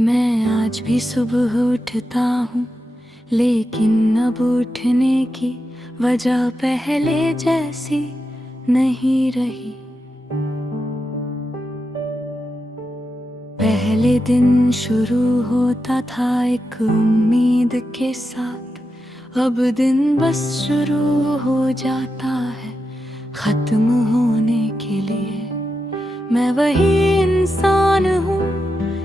मैं आज भी सुबह उठता हूँ, लेकिन अब उठने की वजह पहले जैसी नहीं रही। पहले दिन शुरू होता था एक उम्मीद के साथ, अब दिन बस शुरू हो जाता है खत्म होने के लिए। मैं वही इंसान हूँ,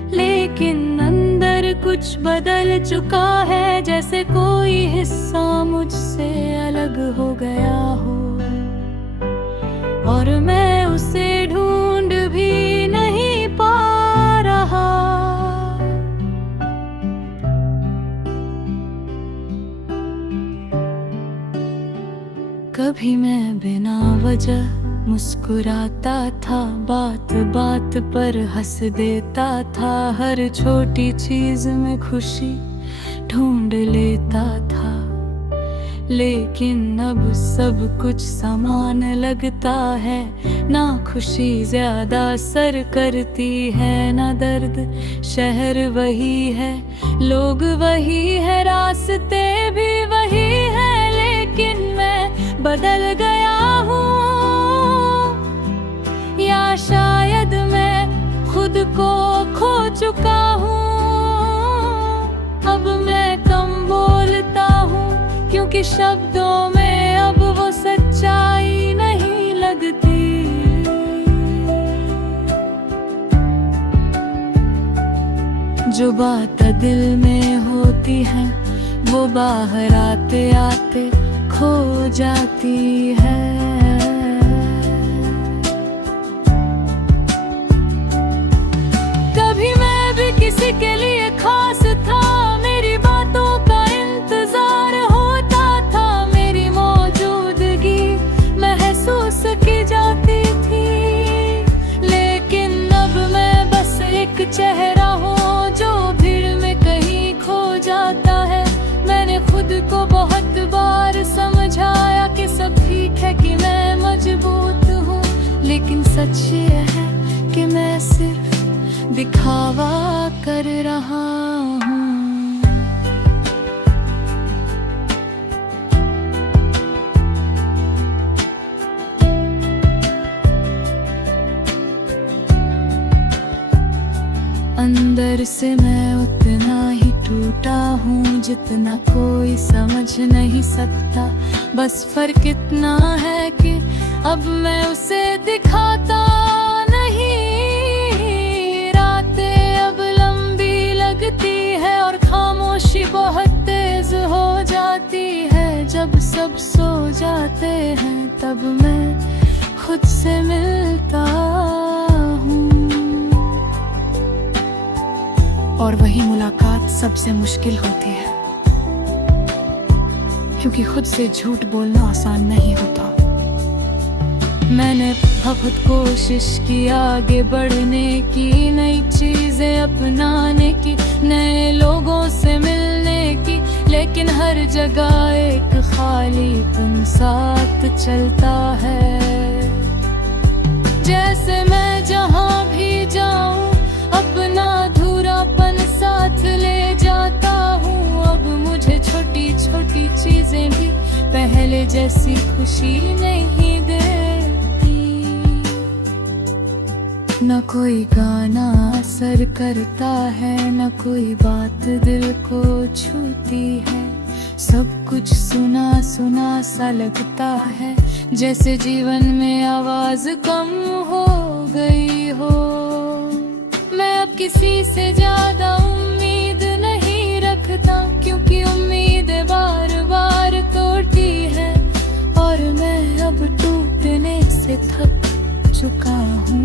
लेकिन अंदर कुछ बदल चुका है, जैसे कोई हिस्सा मुझसे अलग हो गया हो और मैं उसे ढूंढ भी नहीं पा रहा। कभी मैं बिना वजह मुस्कुराता था, बात बात पर हंस देता था, हर छोटी चीज में खुशी ढूंढ लेता था। लेकिन अब सब कुछ समान लगता है, ना खुशी ज्यादा असर करती है, ना दर्द। शहर वही है, लोग वही है, रास्ते भी वही है, लेकिन मैं बदल गया हूँ, या शायद मैं खुद को खो चुका हूँ। अब मैं कम बोलता हूँ, क्योंकि शब्दों में अब वो सच्चाई नहीं लगती। जो बात दिल में होती है, वो बाहर आते आते खो जाती है। किसी के लिए खास था, मेरी बातों का इंतजार होता था, मेरी मौजूदगी महसूस की जाती थी। लेकिन अब मैं बस एक चेहरा हूँ, जो भीड़ में कहीं खो जाता है। मैंने खुद को बहुत बार समझाया कि सब ठीक है, कि मैं मजबूत हूँ, लेकिन सच ये है कि मैं सिर्फ दिखावा कर रहा हूँ। अंदर से मैं उतना ही टूटा हूँ, जितना कोई समझ नहीं सकता। बस फर्क इतना है कि अब मैं उसे दिखाता नहीं। है और खामोशी बहुत तेज हो जाती है। जब सब सो जाते हैं, तब मैं खुद से मिलता हूँ, और वही मुलाकात सबसे मुश्किल होती है, क्योंकि खुद से झूठ बोलना आसान नहीं होता। मैंने बहुत कोशिश की आगे बढ़ने की, नई चीजें अपनाने की, नए लोगों से मिलने की, लेकिन हर जगह एक खालीपन साथ चलता है। जैसे मैं जहाँ भी जाऊँ, अपना अधूरापन साथ ले जाता हूँ। अब मुझे छोटी छोटी चीजें भी पहले जैसी खुशी नहीं देती। न कोई गाना असर करता है, न कोई बात दिल को छूती है। सब कुछ सुना सुना सा लगता है, जैसे जीवन में आवाज कम हो गई हो। मैं अब किसी से ज्यादा उम्मीद नहीं रखता, क्योंकि उम्मीद बार बार टूटती है, और मैं अब टूटने से थक चुका हूँ।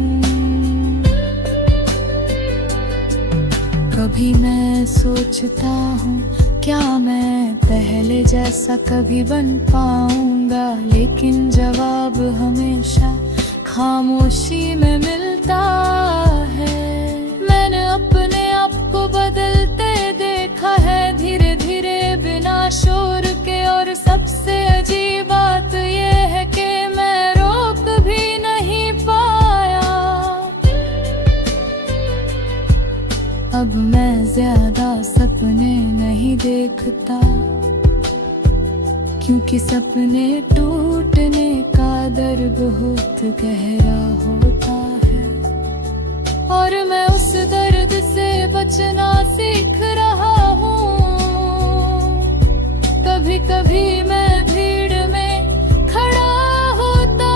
कभी मैं सोचता हूँ, क्या मैं पहले जैसा कभी बन पाऊंगा, लेकिन जवाब हमेशा खामोशी में मिलता है। मैंने अपने आप को बदलते देखा है, धीरे धीरे बिना शोर के, और सबसे अजीब बात ये है कि मैं रोक भी नहीं पाया। अब मैं देखता, क्योंकि सपने टूटने का दर्द बहुत गहरा होता है। और मैं उस दर्द से बचना सीख रहा हूँ। कभी कभी मैं भीड़ में खड़ा होता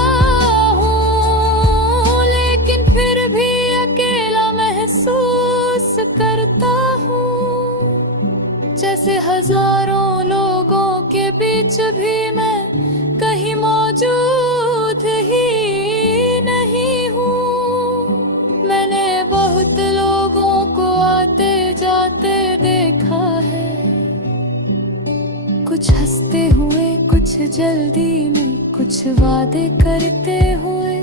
हूँ, लेकिन फिर भी अकेला महसूस करता हूँ। जैसे हजारों लोगों के बीच भी मैं कहीं मौजूद ही नहीं हूँ। मैंने बहुत लोगों को आते जाते देखा है, कुछ हंसते हुए, कुछ जल्दी में, कुछ वादे करते हुए,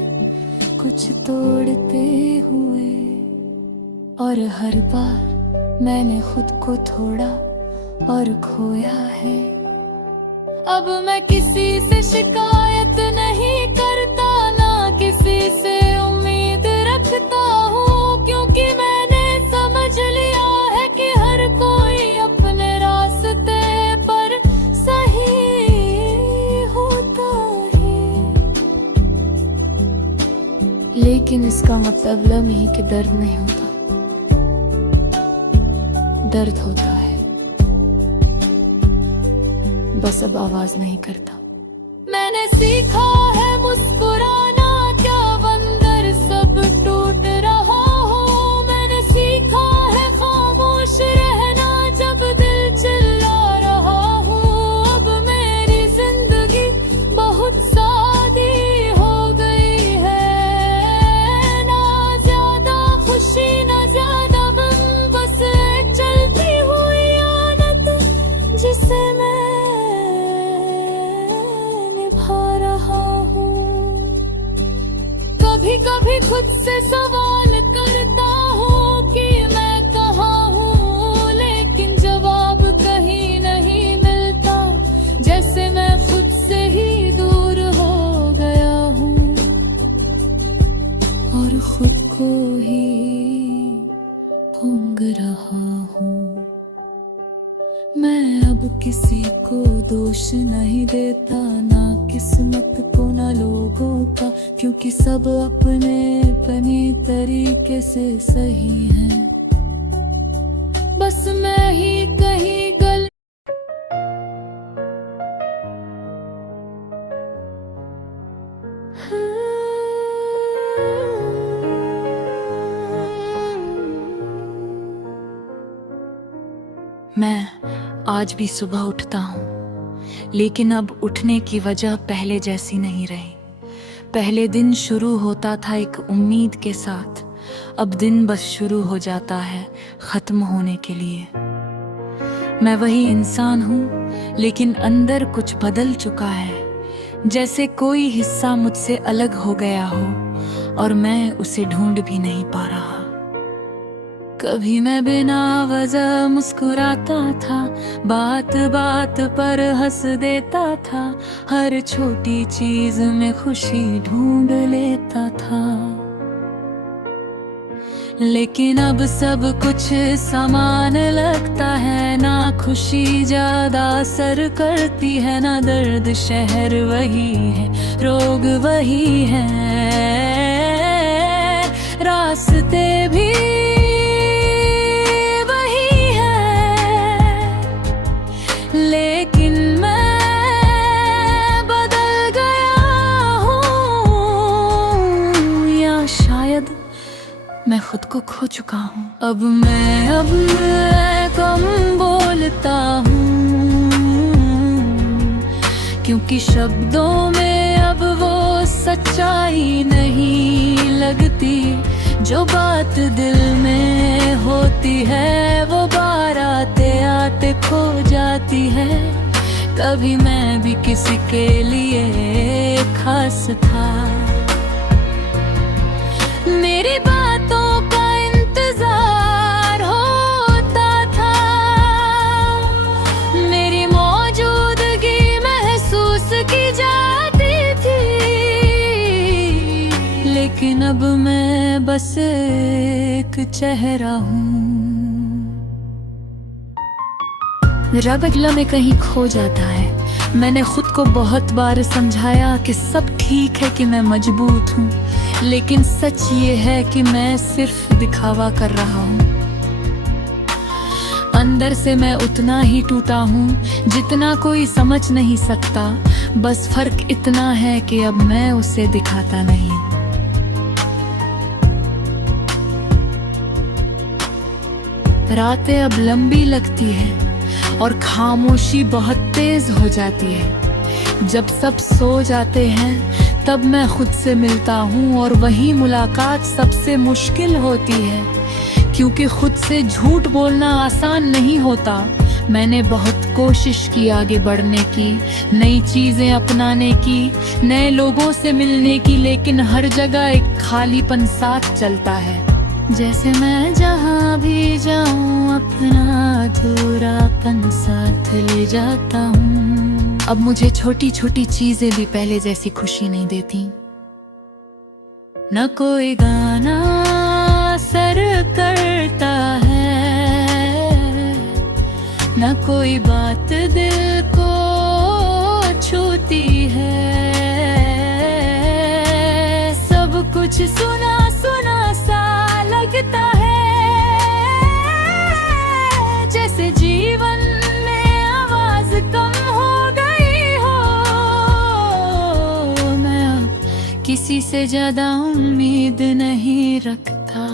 कुछ तोड़ते हुए। और हर बार मैंने खुद को थोड़ा और खोया है। अब मैं किसी से शिकायत नहीं करता, ना किसी से उम्मीद रखता हूँ, क्योंकि मैंने समझ लिया है कि हर कोई अपने रास्ते पर सही होता है। लेकिन इसका मतलब नहीं कि दर्द नहीं होता, दर्द होता है, बस अब आवाज नहीं करता। मैंने सीखा है मुस्कुराना, क्या बंदर सब टूट रहा हो। मैंने सीखा है खामोश रहना जब दिल चिल्ला रहा हो। अब मेरी जिंदगी बहुत सादी हो गई है, ना ज्यादा खुशी ना ज्यादा गम, बस एक चलती हुई आदत जिसे मैं कभी कभी खुद से सवाल करता हूँ कि मैं कहाँ हूँ, लेकिन जवाब कहीं नहीं मिलता, जैसे मैं खुद से ही दूर हो गया हूँ और खुद को ही ढूंढ रहा हूँ। मैं अब किसी को दोष नहीं देता, ना किस्मत को ना लोगों का, क्योंकि सब अपने तरीके से सही हैं। बस मैं ही कहीं गलत। मैं आज भी सुबह उठता हूँ, लेकिन अब उठने की वजह पहले जैसी नहीं रही। पहले दिन शुरू होता था एक उम्मीद के साथ, अब दिन बस शुरू हो जाता है खत्म होने के लिए। मैं वही इंसान हूँ, लेकिन अंदर कुछ बदल चुका है, जैसे कोई हिस्सा मुझसे अलग हो गया हो और मैं उसे ढूंढ भी नहीं पा रहा। कभी मैं बिना वजह मुस्कुराता था, बात बात पर हंस देता था, हर छोटी चीज में खुशी ढूंढ लेता था। लेकिन अब सब कुछ समान लगता है, ना खुशी ज्यादा असर करती है, ना दर्द शहर वही है, रोग वही है, रास्ते भी लेकिन मैं बदल गया हूँ, या शायद मैं खुद को खो चुका हूँ। अब मैं कम बोलता हूँ, क्योंकि शब्दों में अब वो सच्चाई नहीं लगती। जो बात दिल में होती है वो बार आते आते खो जाती है। कभी मैं भी किसी के लिए खास था, मेरी बातों का इंतजार होता था, मेरी मौजूदगी महसूस की जाती थी। लेकिन अब मैं बस एक चेहरा हूँ, रबगला में कहीं खो जाता है। मैंने खुद को बहुत बार समझाया कि सब ठीक है, कि मैं मजबूत हूँ, लेकिन सच ये है कि मैं सिर्फ दिखावा कर रहा हूँ। अंदर से मैं उतना ही टूटा हूँ जितना कोई समझ नहीं सकता। बस फर्क इतना है कि अब मैं उसे दिखाता नहीं। रातें अब लंबी लगती है और खामोशी बहुत तेज हो जाती है। जब सब सो जाते हैं तब मैं खुद से मिलता हूँ, और वही मुलाकात सबसे मुश्किल होती है, क्योंकि खुद से झूठ बोलना आसान नहीं होता। मैंने बहुत कोशिश की आगे बढ़ने की, नई चीजें अपनाने की, नए लोगों से मिलने की, लेकिन हर जगह एक खालीपन साथ चलता है। जैसे मैं जहाँ भी जाऊँ अपना अधूरापन साथ ले जाता हूँ। अब मुझे छोटी छोटी चीजें भी पहले जैसी खुशी नहीं देती। न कोई गाना असर करता है, न कोई बात दिल को छूती है। सब कुछ सुना सुना सा लगता है, जैसे जीवन में आवाज कम हो गई हो। मैं अब किसी से ज्यादा उम्मीद नहीं रखता,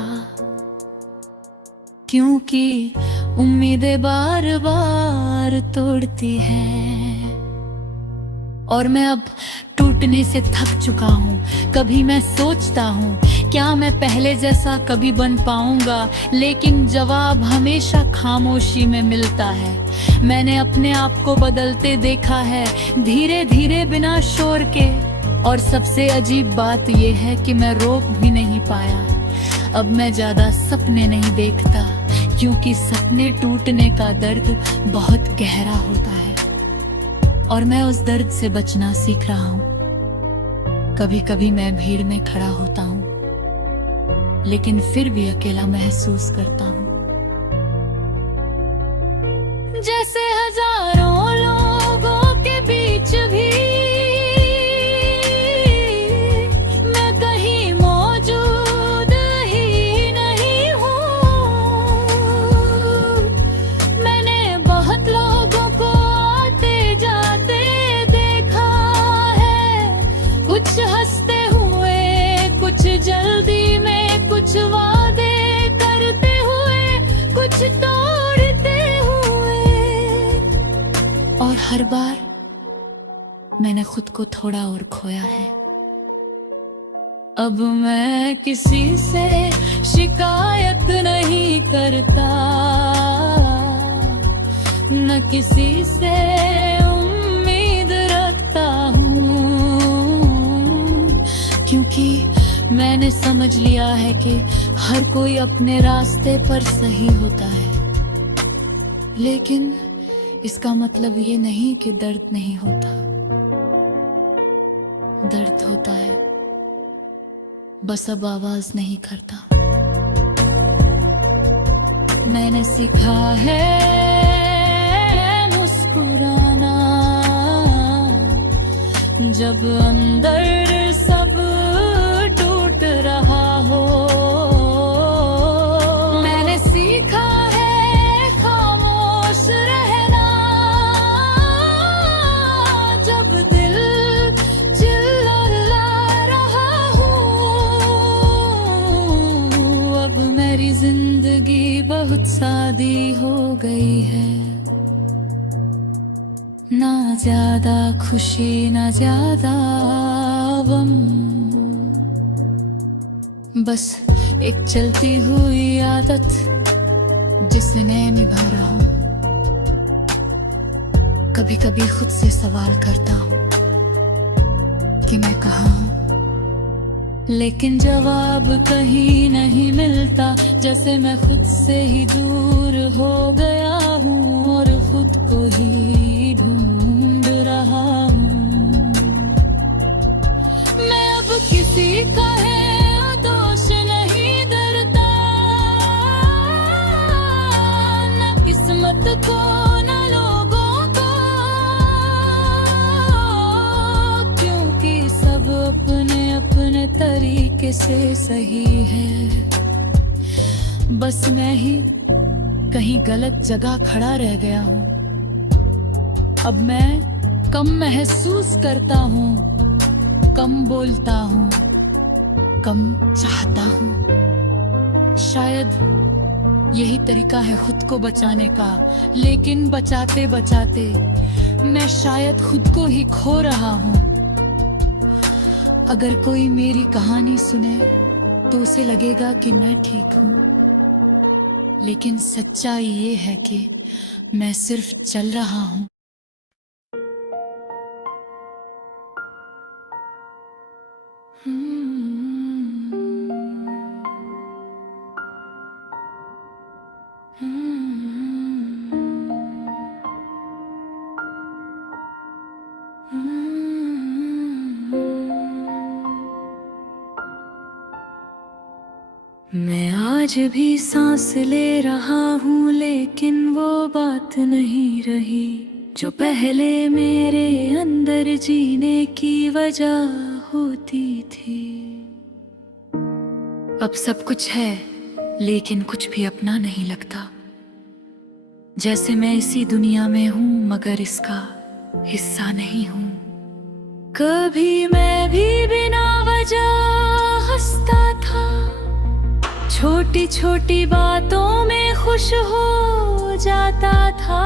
क्योंकि उम्मीदें बार बार तोड़ती है। और मैं अब टूटने से थक चुका हूँ। कभी मैं सोचता हूँ क्या मैं पहले जैसा कभी बन पाऊंगा, लेकिन जवाब हमेशा खामोशी में मिलता है। मैंने अपने आप को बदलते देखा है, धीरे धीरे बिना शोर के। और सबसे अजीब बात यह है कि मैं रोक भी नहीं पाया। अब मैं ज्यादा सपने नहीं देखता, क्योंकि सपने टूटने का दर्द बहुत गहरा होता है, और मैं उस दर्द से बचना सीख रहा हूँ। कभी कभी मैं भीड़ में खड़ा होता हूँ, लेकिन फिर भी अकेला महसूस करता हूँ। जैसे हजारों लोगों के बीच भी मैं कहीं मौजूद ही नहीं हूँ। मैंने बहुत लोगों को आते जाते देखा है, कुछ हंसते हुए, कुछ जल्दी में, कुछ वादे करते हुए, कुछ तोड़ते हुए। और हर बार मैंने खुद को थोड़ा और खोया है। अब मैं किसी से शिकायत नहीं करता, न किसी से उम्मीद रखता हूँ, क्योंकि मैंने समझ लिया है कि हर कोई अपने रास्ते पर सही होता है। लेकिन इसका मतलब ये नहीं कि दर्द नहीं होता। दर्द होता है, बस अब आवाज नहीं करता। मैंने सीखा है मुस्कुराना, जब अंदर सब टूट रहा हो। मैंने सीखा है खामोश रहना, जब दिल चिल्ला रहा हूँ। अब मेरी जिंदगी बहुत सादी हो गई है, ना ज्यादा खुशी ना ज्यादा गम, बस एक चलती हुई आदत जिसे मैं निभा रहा हूँ। कभी कभी खुद से सवाल करता हूँ कि मैं कहाँ हूँ, लेकिन जवाब कहीं नहीं मिलता। जैसे मैं खुद से ही दूर हो गया हूँ और खुद को ही ढूंढ रहा हूँ। मैं अब किसी का है दोष नहीं डरता, न किस्मत को न लो तरीके से सही है। बस मैं ही कहीं गलत जगह खड़ा रह गया हूँ। अब मैं कम महसूस करता हूँ, कम बोलता हूँ, कम चाहता हूँ। शायद यही तरीका है खुद को बचाने का, लेकिन बचाते बचाते मैं शायद खुद को ही खो रहा हूँ। अगर कोई मेरी कहानी सुने तो उसे लगेगा कि मैं ठीक हूँ, लेकिन सच्चाई ये है कि मैं सिर्फ चल रहा हूँ। मैं आज भी सांस ले रहा हूँ, लेकिन वो बात नहीं रही जो पहले मेरे अंदर जीने की वजह होती थी। अब सब कुछ है, लेकिन कुछ भी अपना नहीं लगता। जैसे मैं इसी दुनिया में हूँ, मगर इसका हिस्सा नहीं हूँ। कभी मैं भी बिना वजह हंसता था, छोटी छोटी बातों में खुश हो जाता था।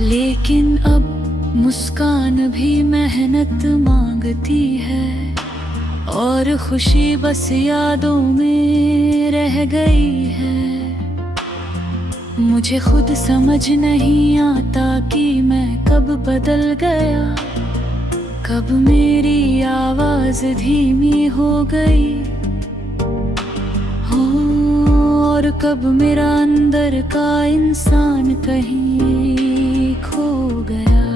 लेकिन अब मुस्कान भी मेहनत मांगती है, और खुशी बस यादों में रह गई है। मुझे खुद समझ नहीं आता कि मैं कब बदल गया, कब मेरी आवाज धीमी हो गई, और कब मेरा अंदर का इंसान कहीं खो गया।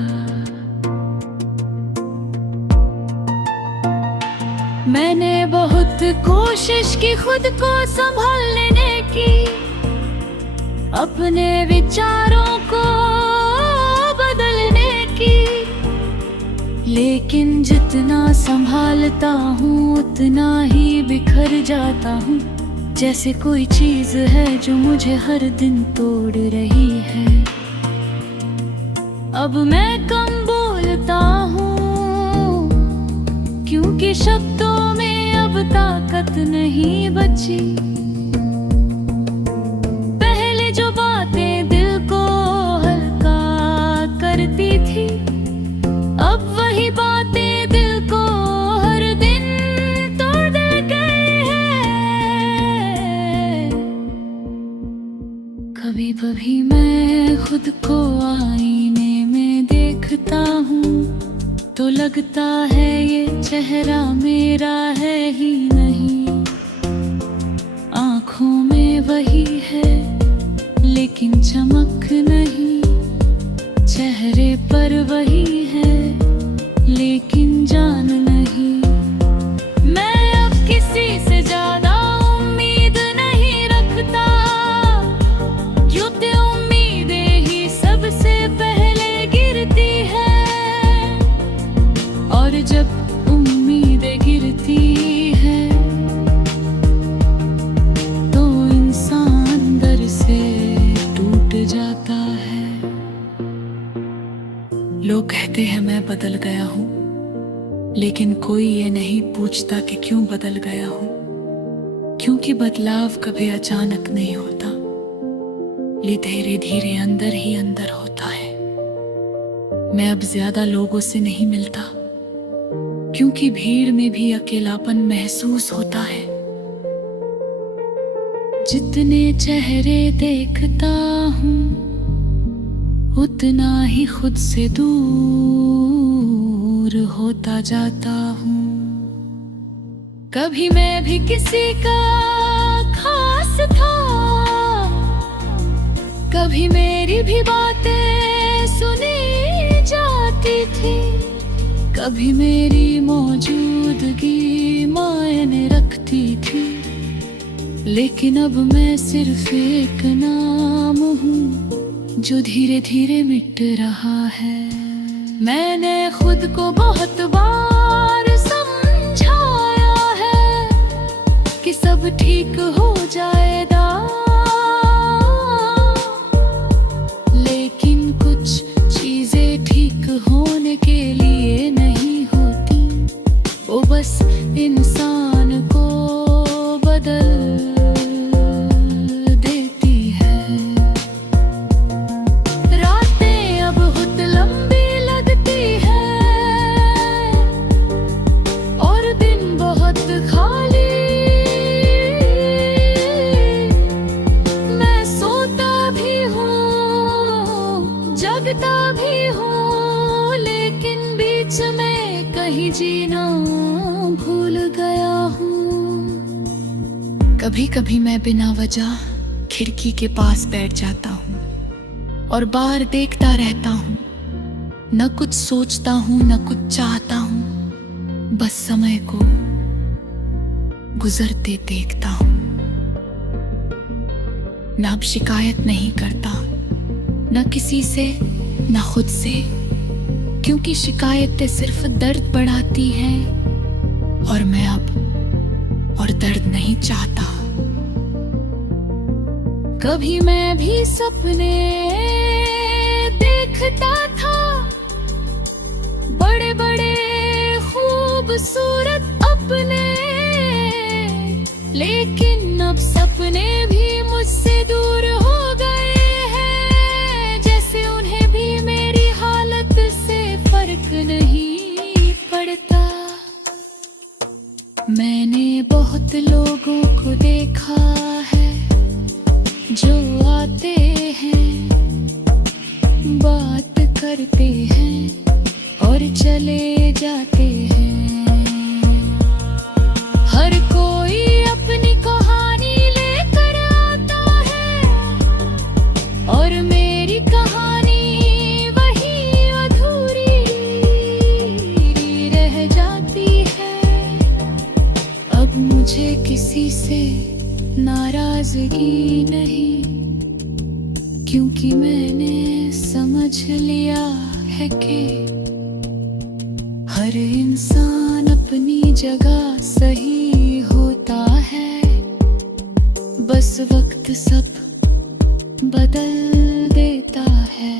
मैंने बहुत कोशिश की खुद को संभालने की, अपने विचारों को बदलने की, लेकिन जितना संभालता हूँ उतना ही बिखर जाता हूँ। जैसे कोई चीज है जो मुझे हर दिन तोड़ रही है। अब मैं कम बोलता हूँ, क्योंकि शब्दों में अब ताकत नहीं बची। पहले जो बातें दिल को हल्का करती थी, अब वही बातें दिल को हर दिन तोड़ दे गई है। कभी कभी मैं खुद को आईने में देखता हूँ तो लगता है ये चेहरा मेरा है ही नहीं। आँखों में वही है लेकिन चमक नहीं, चेहरे पर वही है लेकिन जान नहीं। मैं अब किसी से ज्यादा उम्मीद नहीं रखता, क्योंकि उम्मीदें ही सबसे पहले गिरती है, और जब उम्मीदें गिरती है तो इंसान अंदर से टूट जाता है। लोग कहते हैं मैं बदल गया हूँ, लेकिन कोई ये नहीं पूछता कि क्यों बदल गया हूँ। क्योंकि बदलाव कभी अचानक नहीं होता, ये धीरे धीरे अंदर ही अंदर होता है। मैं अब ज्यादा लोगों से नहीं मिलता, क्योंकि भीड़ में भी अकेलापन महसूस होता है। जितने चेहरे देखता हूँ उतना ही खुद से दूर होता जाता हूँ। कभी मैं भी किसी का खास था, कभी मेरी भी बातें सुनी जाती थी, कभी मेरी मौजूदगी मायने रखती थी। लेकिन अब मैं सिर्फ एक नाम हूँ जो धीरे धीरे मिट रहा है। मैंने खुद को बहुत बार समझाया है कि सब ठीक हो जाएगा, लेकिन कुछ चीजें ठीक होने के लिए नहीं होती, वो बस इंसान को बदल देती है। रातें अब बहुत लंबी लगती है और दिन बहुत खाली। मैं सोता भी हूँ, जगता भी हूँ, लेकिन बीच में कहीं जीना भूल गया हूँ। कभी कभी मैं बिना वजह खिड़की के पास बैठ जाता हूँ और बाहर देखता रहता हूँ। न कुछ सोचता हूँ, न कुछ चाहता हूँ, बस समय को गुजरते देखता हूँ। न अब शिकायत नहीं करता, न किसी से, न खुद से, क्योंकि शिकायतें सिर्फ दर्द बढ़ाती हैं और मैं अब और दर्द नहीं चाहता। कभी मैं भी सपने देखता था, बड़े बड़े खूबसूरत अपने, लेकिन अब सपने भी मुझसे दूर हो गए हैं, जैसे उन्हें भी मेरी हालत से फर्क नहीं पड़ता। मैंने बहुत लोगों को देखा है जो आते हैं, बात करते हैं और चले जाते हैं। हर कोई अपनी कहानी लेकर आता है और मेरी कहानी वही अधूरी रह जाती है। अब मुझे किसी से नाराजगी नहीं, क्योंकि मैंने समझ लिया है कि हर इंसान अपनी जगह सही होता है, बस वक्त सब बदल देता है।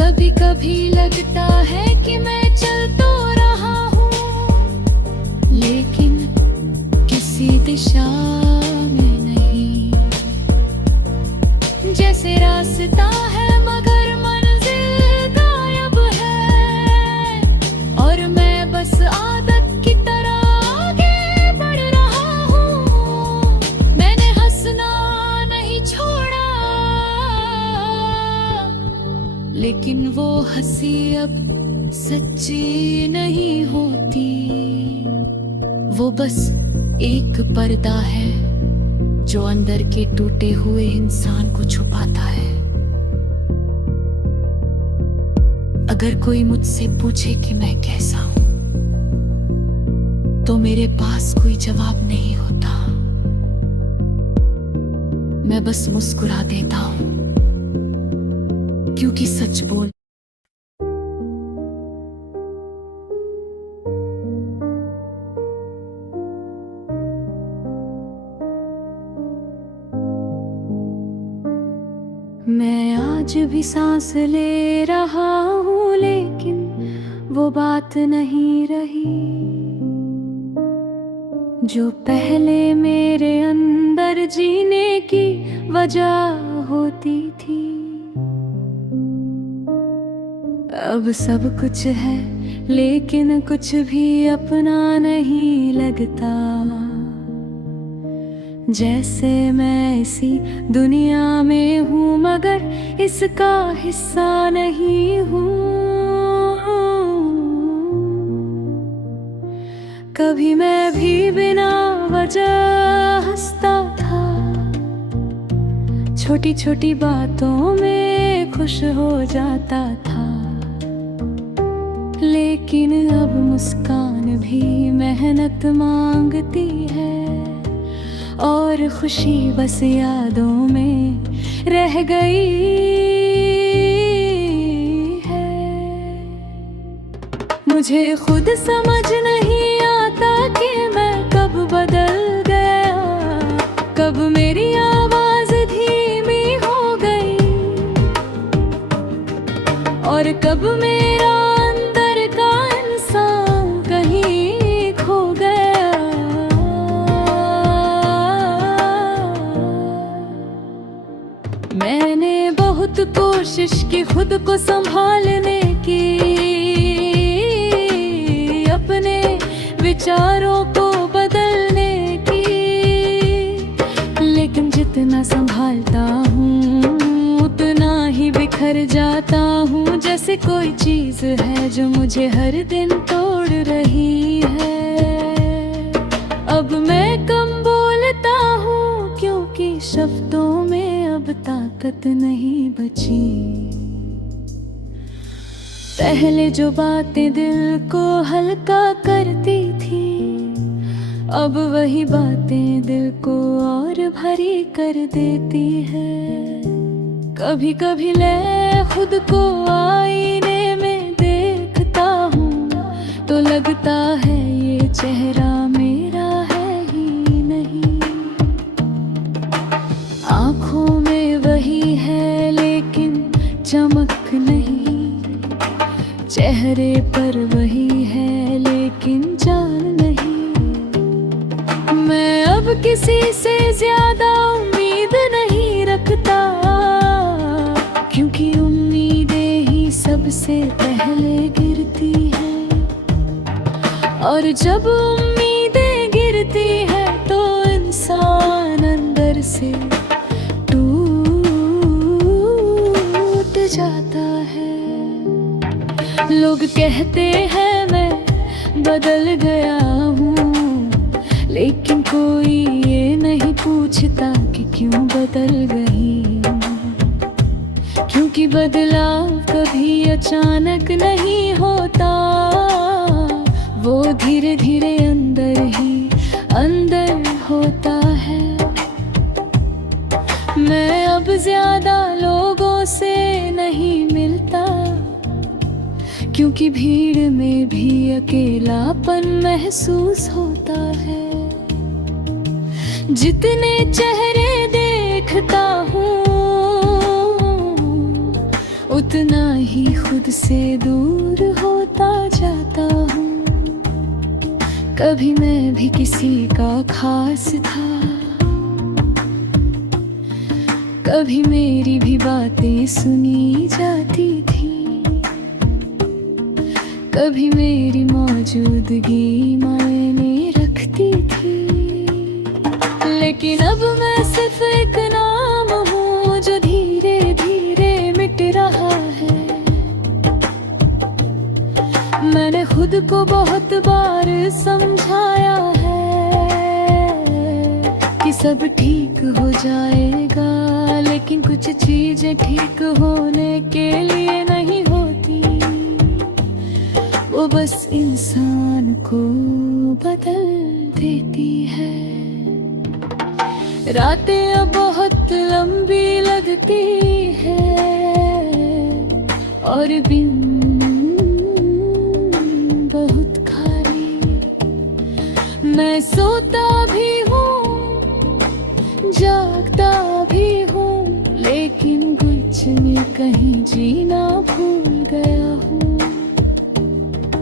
कभी कभी लगता है कि मैं चल तो रहा हूँ, लेकिन किसी दिशा में नहीं, जैसे रास्ता है मगर मंजिल गायब है, और मैं बस आदत की तरह आगे बढ़ रहा हूँ। मैंने हंसना नहीं छोड़ा, लेकिन वो हंसी अब सच्ची नहीं होती, वो बस एक पर्दा है जो अंदर के टूटे हुए इंसान को छुपाता है। अगर कोई मुझसे पूछे कि मैं कैसा हूं, तो मेरे पास कोई जवाब नहीं होता। मैं बस मुस्कुरा देता हूं, क्योंकि सच बोल मैं आज भी सांस ले रहा हूँ, लेकिन वो बात नहीं रही जो पहले मेरे अंदर जीने की वजह होती थी। अब सब कुछ है, लेकिन कुछ भी अपना नहीं लगता, जैसे मैं इसी दुनिया में हूँ मगर इसका हिस्सा नहीं हूँ। कभी मैं भी बिना वजह हंसता था, छोटी छोटी बातों में खुश हो जाता था, लेकिन अब मुस्कान भी मेहनत मांगती है, और खुशी बस यादों में रह गई है। मुझे खुद समझ नहीं आता कि मैं कब बदल और कब मेरा अंदर का इंसान कहीं खो गया। मैंने बहुत कोशिश की खुद को संभालने की, अपने विचारों को बदलने की, लेकिन जितना संभालता हूँ उतना ही बिखर जाता हूँ। जैसे कोई चीज है जो मुझे हर दिन तोड़ रही है। अब मैं कम बोलता हूँ क्योंकि शब्दों में अब ताकत नहीं बची। पहले जो बातें दिल को हल्का करती थी, अब वही बातें दिल को और भारी कर देती है। कभी कभी मैं खुद को आईने में देखता हूँ तो लगता है ये चेहरा मेरा है ही नहीं। आँखों में वही है लेकिन चमक नहीं, चेहरे पर वही है लेकिन जान नहीं। मैं अब किसी से ज्यादा उम्मीद नहीं रखता, क्योंकि उम्मीदें ही सबसे पहले गिरती है। और जब उम्मीदें गिरती है तो इंसान अंदर से टूट जाता है। लोग कहते हैं मैं बदल गया हूँ, लेकिन कोई ये नहीं पूछता कि क्यों बदल गई हूँ। क्योंकि बदलाव कभी अचानक नहीं होता, वो धीरे धीरे अंदर ही अंदर होता है। मैं अब ज्यादा लोगों से नहीं मिलता, क्योंकि भीड़ में भी अकेलापन महसूस होता है। जितने चेहरे देखता हूँ उतना ही खुद से दूर होता जाता हूँ। कभी मैं भी किसी का खास था, कभी मेरी भी बातें सुनी जाती थी, कभी मेरी मौजूदगी मायने रखती थी। लेकिन अब मैं सिर्फ एक नाम हूँ जो धीरे धीरे मिट रहा है। मैंने खुद को बहुत बार समझाया है कि सब ठीक हो जाएगा, लेकिन कुछ चीजें ठीक होने के लिए नहीं होती, वो बस इंसान को बदल देती है। रातें अब बहुत लंबी लगती है और दिन बहुत खाली। मैं सोता भी हूँ जागता भी हूँ, लेकिन कुछ में कहीं जीना भूल गया हूँ।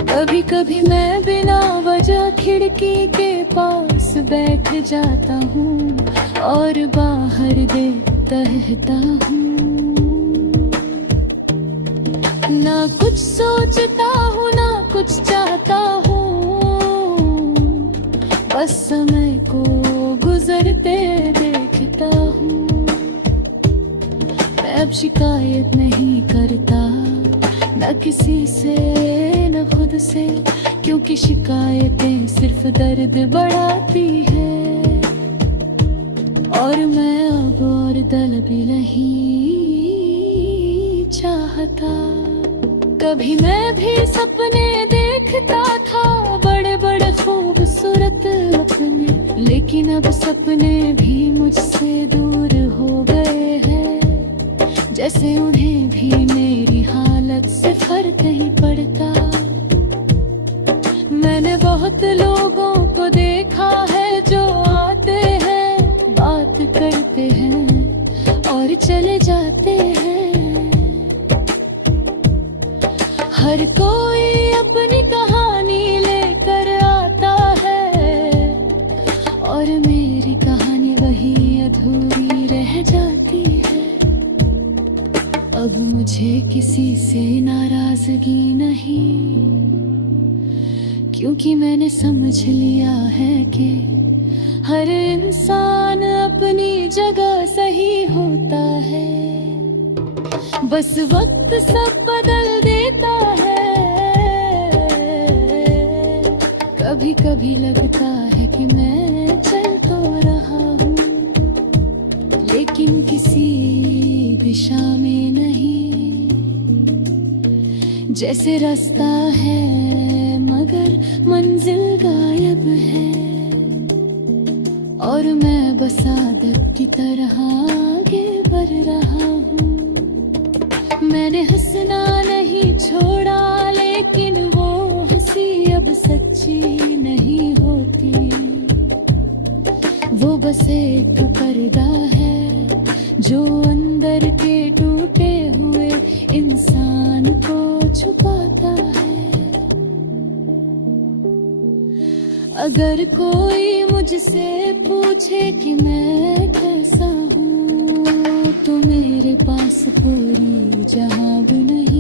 कभी कभी मैं बिना वजह खिड़की के पास बैठ जाता हूँ और बाहर देखता रहता हूँ। ना कुछ सोचता हूँ ना कुछ चाहता हूँ, बस समय को गुजरते देखता हूँ। मैं अब शिकायत नहीं करता, न किसी से न खुद से, क्योंकि शिकायतें सिर्फ दर्द बढ़ाती है। और मैं अब और दल भी नहीं चाहता। कभी मैं भी सपने देखता था बड़े बड़े खूबसूरत अपने, लेकिन अब सपने भी मुझसे दूर हो गए हैं। जैसे उन्हें भी मेरी हालत से फर्क नहीं पड़ता। मैंने बहुत लोगों को देखा है जो आते हैं, बात करते हैं और चले जाते हैं। हर कोई अपनी कहानी लेकर आता है और मेरी कहानी वही अधूरी रह जाती है। अब मुझे किसी से नाराजगी नहीं, क्योंकि मैंने समझ लिया है कि हर इंसान अपनी जगह सही होता है। बस वक्त सब बदल देता है। कभी कभी लगता है कि मैं चल तो रहा हूँ, लेकिन किसी दिशा में नहीं। जैसे रास्ता है मगर मंजिल गायब है, और मैं बस आदत की तरह आगे बढ़ रहा हूँ। मैंने हंसना नहीं छोड़ा, लेकिन वो हंसी अब सच्ची नहीं होती। वो बस एक पर्दा है जो अंदर के टूटे हुए इंसान को छुपाता है। अगर कोई मुझसे पूछे कि मैं कैसा हूँ, तो मेरे पास पूरी जवाब नहीं।